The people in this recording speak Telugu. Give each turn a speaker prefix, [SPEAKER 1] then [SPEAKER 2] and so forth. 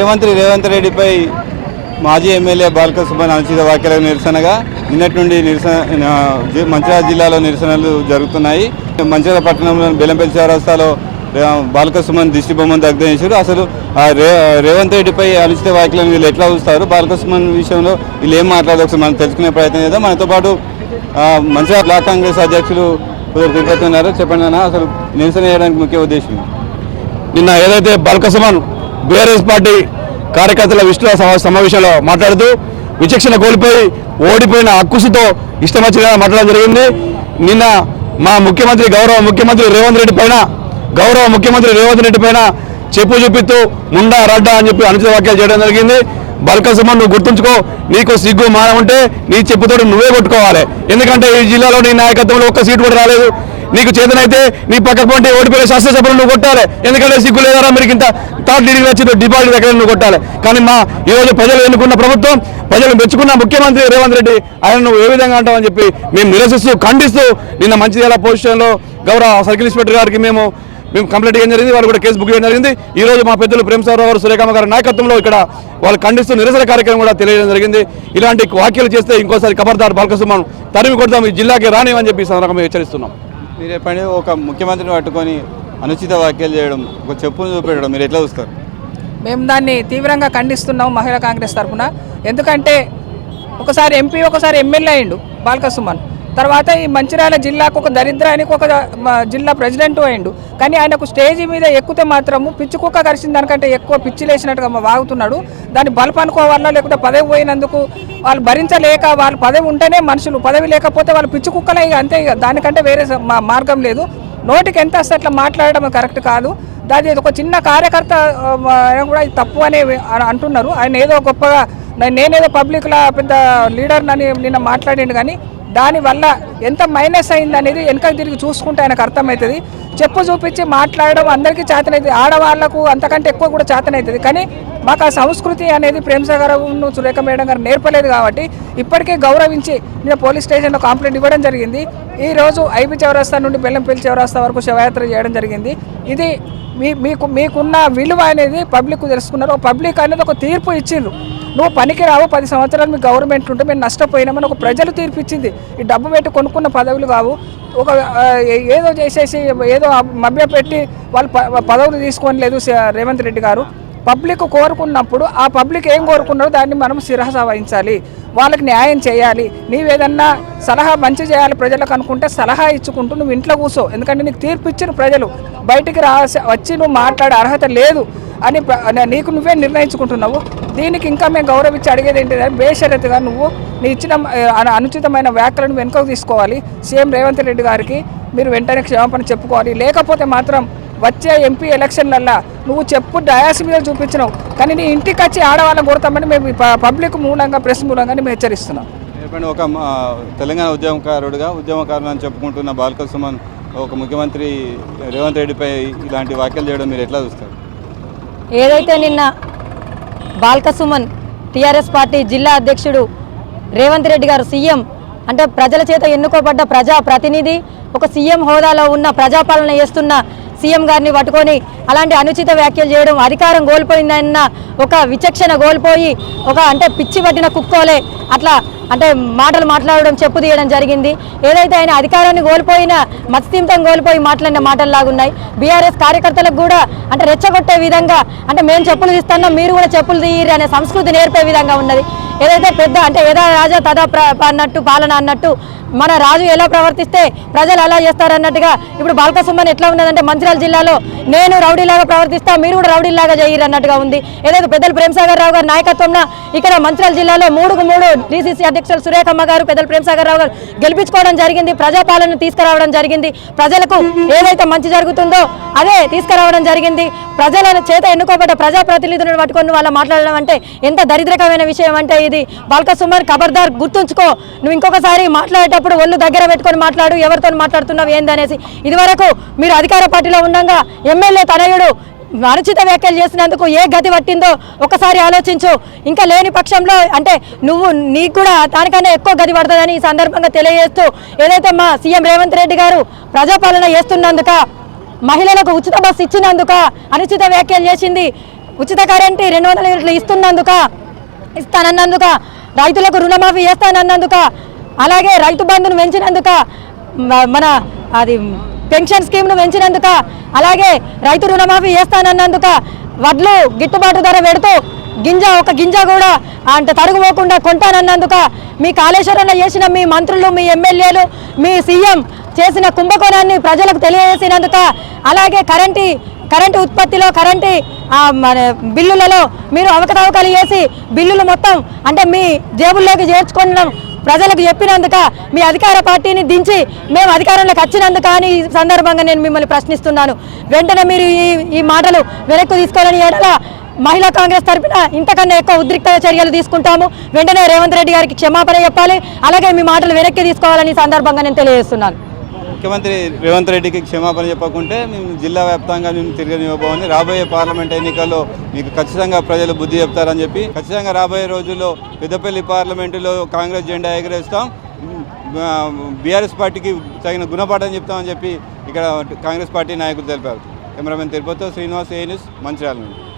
[SPEAKER 1] ముఖ్యమంత్రి రేవంత్ రెడ్డిపై మాజీ ఎమ్మెల్యే బాలకృష్ణ సుబ్బన్ అనుచిత వ్యాఖ్యలకు నిరసనగా నిన్నటి నుండి నిరసన మంచిర్యాల జిల్లాలో నిరసనలు జరుగుతున్నాయి. మంచిర్యాల పట్టణంలో బెల్లంపల్లి చౌరస్తాలో రే- సుమన్ దిష్టి బొమ్మను దగ్ధం చేశారు. అసలు రేవంత్ రెడ్డిపై అనుచిత వ్యాఖ్యలను వీళ్ళు ఎట్లా చూస్తారు? బాలకృష్ణ సుమన్ విషయంలో వీళ్ళు ఏం మాట్లాడదు ఒకసారి మనం తెలుసుకునే ప్రయత్నం చేద్దాం. మనతో పాటు మంచిర్యాల బ్లాక్ కాంగ్రెస్ అధ్యక్షులు తిరుపతి ఉన్నారు. చెప్పండి అన్న అసలు నిరసన చేయడానికి ముఖ్య ఉద్దేశం
[SPEAKER 2] నిన్న ఏదైతే బల్కసమన్ బీఆర్ఎస్ పార్టీ కార్యకర్తల విష్ణు సమావేశంలో మాట్లాడుతూ విచక్షణ కోల్పోయి ఓడిపోయిన అక్కుసుతో ఇష్టం వచ్చిన మాట్లాడడం జరిగింది. నిన్న మా ముఖ్యమంత్రి గౌరవ ముఖ్యమంత్రి రేవంత్ రెడ్డి పైన గౌరవ ముఖ్యమంత్రి రేవంత్ రెడ్డి పైన చెప్పు చూపిస్తూ ముండా రడ్డా అని చెప్పి అనుచిత వ్యాఖ్యలు చేయడం జరిగింది. బల్కసమన్ నువ్వు గుర్తుంచుకో నీకు సిగ్గు మాన ఉంటే నీ చెప్పుతో నువ్వే కొట్టుకోవాలి. ఎందుకంటే ఈ జిల్లాలో నీ నాయకత్వంలో ఒక్క సీటు కూడా రాలేదు. నీకు చేతనైతే నీ పక్క పొంటి ఓడిపోయే శాస్త్రసభలు నువ్వు కొట్టాలి. ఎందుకంటే సిగ్గు లేదారా మీరు ఇంత థర్డ్ లీడింగ్ వచ్చి డిపాజిట్ దగ్గర నువ్వు కొట్టాలి. కానీ మా ఈ రోజు ప్రజలు ఎన్నుకున్న ప్రభుత్వం ప్రజలు మెచ్చుకున్న ముఖ్యమంత్రి రేవంత్ రెడ్డి ఆయన నువ్వు ఏ విధంగా అంటావని చెప్పి మేము నిరసిస్తూ ఖండిస్తూ నిన్న మంచిర్యాల పొజిషన్లో గౌరవ సర్కిల్ ఇన్స్పెక్టర్ గారికి మేము మేము కంప్లైంట్ చేయడం జరిగింది. వాళ్ళు కూడా కేసు బుక్ చేయడం జరిగింది. ఈ రోజు మా పెద్దలు ప్రేమసారావు గారు సురేఖమ్మ గారి నాయకత్వంలో ఇక్కడ వాళ్ళు ఖండిస్తూ నిరసన కార్యక్రమం కూడా తెలియడం జరిగింది. ఇలాంటి వ్యాఖ్యలు చేస్తే ఇంకోసారి ఖబర్దార్ మనం తరిమి కొడతాం ఈ జిల్లాకి రానివని చెప్పి సందర్భంగా హెచ్చరిస్తున్నాం.
[SPEAKER 1] మీరు చెప్పండి ఒక ముఖ్యమంత్రిని పట్టుకొని అనుచిత వ్యాఖ్యలు చేయడం ఒక చెప్పును చూపెట్టడం మీరు ఎట్లా చూస్తారు?
[SPEAKER 3] మేము దాన్ని తీవ్రంగా ఖండిస్తున్నాం మహిళా కాంగ్రెస్ తరఫున. ఎందుకంటే ఒకసారి ఎంపీ ఒకసారి ఎమ్మెల్యే అయిండు బాల్క సుమన్ తర్వాత ఈ మంచిర్యాల జిల్లాకు ఒక దరిద్రానికి ఒక జిల్లా ప్రెసిడెంట్ అయిండు. కానీ ఆయనకు స్టేజ్ మీద ఎక్కితే మాత్రము పిచ్చి కుక్క కరిచిన దానికంటే ఎక్కువ పిచ్చి లేచినట్టుగా వాగుతున్నాడు. దాన్ని బలుపు అనుకోవాలా లేకుంటే పదవి పోయినందుకు వాళ్ళు భరించలేక వాళ్ళు పదవి ఉంటేనే మనుషులు పదవి లేకపోతే వాళ్ళు పిచ్చి కుక్కలే అంతే దానికంటే వేరే మా- మార్గం లేదు. నోటికి ఎంత వస్తే అట్లా మాట్లాడడం కరెక్ట్ కాదు. దాని ఒక చిన్న కార్యకర్త కూడా తప్పు అనే అంటున్నారు. ఆయన ఏదో గొప్పగా నేనేదో పబ్లిక్లా పెద్ద లీడర్ అని నిన్న మాట్లాడిండు కానీ దానివల్ల ఎంత మైనస్ అయింది అనేది వెనక తిరిగి చూసుకుంటే ఆయనకు అర్థమవుతుంది. చెప్పు చూపించి మాట్లాడడం అందరికీ చేతనవుతుంది ఆడవాళ్ళకు అంతకంటే ఎక్కువ కూడా చేతనవుతుంది కానీ మాకు ఆ సంస్కృతి అనేది ప్రేమసాగరం సురేఖ మేడం గారు నేర్పలేదు కాబట్టి ఇప్పటికే గౌరవించి నేను పోలీస్ స్టేషన్లో కంప్లైంట్ ఇవ్వడం జరిగింది. ఈ రోజు ఐబీ చౌరస్తా నుండి బెల్లంపల్లి చౌరస్తా వరకు శవయాత్ర చేయడం జరిగింది. ఇది మీ మీకు మీకున్న విలువ అనేది పబ్లిక్ తెలుసుకున్నారు. పబ్లిక్ అనేది ఒక తీర్పు ఇచ్చిండ్రు. నువ్వు పనికి రావు పది సంవత్సరాలు మీ గవర్నమెంట్ ఉంటే మేము నష్టపోయినామని ఒక ప్రజలు తీర్పిచ్చింది. ఈ డబ్బు పెట్టి కొనుక్కున్న పదవులు కావు. ఒక ఏదో చేసేసి ఏదో మభ్య పెట్టి వాళ్ళు పదవులు పదవులు తీసుకోలేదు రేవంత్ రెడ్డి గారు. పబ్లిక్ కోరుకున్నప్పుడు ఆ పబ్లిక్ ఏం కోరుకున్నారో దాన్ని మనం శిరహ వహించాలి. వాళ్ళకి న్యాయం చేయాలి. నీవేదన్నా సలహా మంచి చేయాలి ప్రజలకు అనుకుంటే సలహా ఇచ్చుకుంటూ నువ్వు ఇంట్లో కూర్చో ఎందుకంటే నీకు తీర్పు ఇచ్చిన ప్రజలు. బయటికి రా వచ్చి నువ్వు మాట్లాడే అర్హత లేదు. అని నీకు నువ్వే నిర్ణయించుకుంటున్నావు. దీనికి ఇంకా మేము గౌరవించి అడిగేది ఏంటిదంటే బేషరతుగా నువ్వు నీ ఇచ్చిన అనుచితమైన వ్యాఖ్యలను వెనుకకు తీసుకోవాలి. సీఎం రేవంత్ రెడ్డి గారికి మీరు వెంటనే క్షమాపణ చెప్పుకోవాలి. లేకపోతే మాత్రం వచ్చే ఎంపీ ఎలక్షన్లల్లా నువ్వు చెప్పు డయాస్ మీద చూపించినావు. కానీ నీ ఇంటికి వచ్చి ఆడవాళ్ళని కొడతామని మేము పబ్లిక్ మూలంగా ప్రెస్ మూలంగా మేము హెచ్చరిస్తున్నాం.
[SPEAKER 1] ఒక తెలంగాణ ఉద్యమకారుడుగా ఉద్యమకారులు అని చెప్పుకుంటున్న బాలకృష్ణ సుమన్ ఒక ముఖ్యమంత్రి రేవంత్ రెడ్డిపై ఇలాంటి వ్యాఖ్యలు చేయడం మీరు ఎట్లా చూస్తారు?
[SPEAKER 4] ఏదైతే నిన్న బాల్కసుమన్ టీఆర్ఎస్ పార్టీ జిల్లా అధ్యక్షుడు రేవంత్ రెడ్డి గారు సీఎం అంటే ప్రజల చేత ఎన్నుకోబడ్డ ప్రజా ప్రతినిధి ఒక సీఎం హోదాలో ఉన్న ప్రజాపాలన చేస్తున్న సీఎం గారిని పట్టుకొని అలాంటి అనుచిత వ్యాఖ్యలు చేయడం అధికారం కోల్పోయిందన్న ఒక విచక్షణ కోల్పోయి ఒక అంటే పిచ్చి పట్టిన కుక్కోలే అట్లా అంటే మాటలు మాట్లాడడం చెప్పు తీయడం జరిగింది. ఏదైతే ఆయన అధికారాన్ని కోల్పోయిన మత్స్యంతం కోల్పోయి మాట్లాడిన మాటల్లాగున్నాయి. బీఆర్ఎస్ కార్యకర్తలకు కూడా అంటే రెచ్చగొట్టే విధంగా అంటే మేము చెప్పులు తీస్తున్నాం మీరు కూడా చెప్పులు తీయరు అనే సంస్కృతి నేర్పే విధంగా ఉన్నది. ఏదైతే పెద్ద అంటే ఏదో రాజా తదా అన్నట్టు పాలన అన్నట్టు మన రాజు ఎలా ప్రవర్తిస్తే ప్రజలు అలా చేస్తారన్నట్టుగా ఇప్పుడు బాల్కసుమన్ ఎట్లా ఉన్నదంటే మంచిర్యాల జిల్లాలో నేను రౌడీలాగా ప్రవర్తిస్తా మీరు కూడా రౌడీలాగా చేయరు అన్నట్టుగా ఉంది. ఏదైతే పెద్దలు ప్రేమసాగర్ రావు గారి నాయకత్వంలో ఇక్కడ మంచిర్యాల జిల్లాలో మూడుకు మూడు డీసీసీ అధ్యక్షులు సురేఖమ్మ గారు పెద్దలు ప్రేమసాగర్ రావు గారు గెలిపించుకోవడం జరిగింది ప్రజాపాలన తీసుకురావడం జరిగింది. ప్రజలకు ఏదైతే మంచి జరుగుతుందో అదే తీసుకురావడం జరిగింది. ప్రజల చేత ఎన్నుకోబడ్డ ప్రజాప్రతినిధులను పట్టుకొని వాళ్ళ మాట్లాడడం అంటే ఎంత దరిద్రకమైన విషయం అంటే ఇది. బాల్క సుమర్ ఖబర్దార్ గుర్తుంచుకో. నువ్వు ఇంకొకసారి మాట్లాడేటప్పుడు ఒళ్ళు దగ్గర పెట్టుకొని మాట్లాడు ఎవరితో మాట్లాడుతున్నావు ఏందనేసి. ఇదివరకు మీరు అధికార పార్టీలో ఉండగా ఎమ్మెల్యే తనయుడు అనుచిత వ్యాఖ్యలు చేసినందుకు ఏ గతి పట్టిందో ఒకసారి ఆలోచించు. ఇంకా లేని పక్షంలో అంటే నువ్వు నీకు కూడా దానికన్నా ఎక్కువ గతి పడుతుందని ఈ సందర్భంగా తెలియజేస్తూ ఏదైతే మా సీఎం రేవంత్ రెడ్డి గారు ప్రజాపాలన చేస్తున్నందుక మహిళలకు ఉచిత బస్సు ఇచ్చినందుక అనుచిత వ్యాఖ్యలు చేసింది ఉచిత కరెంటు రెండు వందల యూనిట్లు ఇస్తున్నందుక ఇస్తానన్నందుక రైతులకు రుణమాఫీ చేస్తానన్నందుక అలాగే రైతు బంధును పెంచినందుక మన అది పెన్షన్ స్కీమ్ను పెంచినందుక అలాగే రైతు రుణమాఫీ చేస్తానన్నందుక వడ్లు గిట్టుబాటు ధర పెడుతూ గింజ ఒక గింజ కూడా అంటే తరుగుపోకుండా కొంటానన్నందుక మీ కాళేశ్వరంలో చేసిన మీ మంత్రులు మీ ఎమ్మెల్యేలు మీ సీఎం చేసిన కుంభకోణాన్ని ప్రజలకు తెలియజేసినందుక అలాగే కరెంటు కరెంటు ఉత్పత్తిలో కరెంటు మన బిల్లులలో మీరు అవకతవకలు చేసి బిల్లులు మొత్తం అంటే మీ జేబుల్లోకి చేర్చుకుంటున్నాం ప్రజలకు చెప్పినందుక మీ అధికార పార్టీని దించి మేము అధికారంలోకి వచ్చినందుక అని ఈ సందర్భంగా నేను మిమ్మల్ని ప్రశ్నిస్తున్నాను. వెంటనే మీరు ఈ ఈ మాటలు వెనక్కు తీసుకోవాలని ఏడలా మహిళా కాంగ్రెస్ తరపున ఇంతకన్నా ఎక్కువ ఉద్రిక్త చర్యలు తీసుకుంటాము. వెంటనే రేవంత్ రెడ్డి గారికి క్షమాపణ చెప్పాలి. అలాగే మీ మాటలు వెనక్కి తీసుకోవాలని ఈ సందర్భంగా నేను తెలియజేస్తున్నాను.
[SPEAKER 1] ముఖ్యమంత్రి రేవంత్ రెడ్డికి క్షమాపణ చెప్పకుంటే మేము జిల్లా వ్యాప్తంగా మేము తిరగనివ్వబోమని రాబోయే పార్లమెంట్ ఎన్నికల్లో మీకు ఖచ్చితంగా ప్రజలు బుద్ధి చెప్తారని చెప్పి ఖచ్చితంగా రాబోయే రోజుల్లో పెద్దపల్లి పార్లమెంటులో కాంగ్రెస్ జెండా ఎగరేస్తాం. బీఆర్ఎస్ పార్టీకి తగిన గుణపాఠం చెప్తామని చెప్పి ఇక్కడ కాంగ్రెస్ పార్టీ నాయకులు తెలిపారు. కెమెరామెన్ తిరుపతితో శ్రీనివాస్ ఏ న్యూస్ మంచిర్యాల నుండి.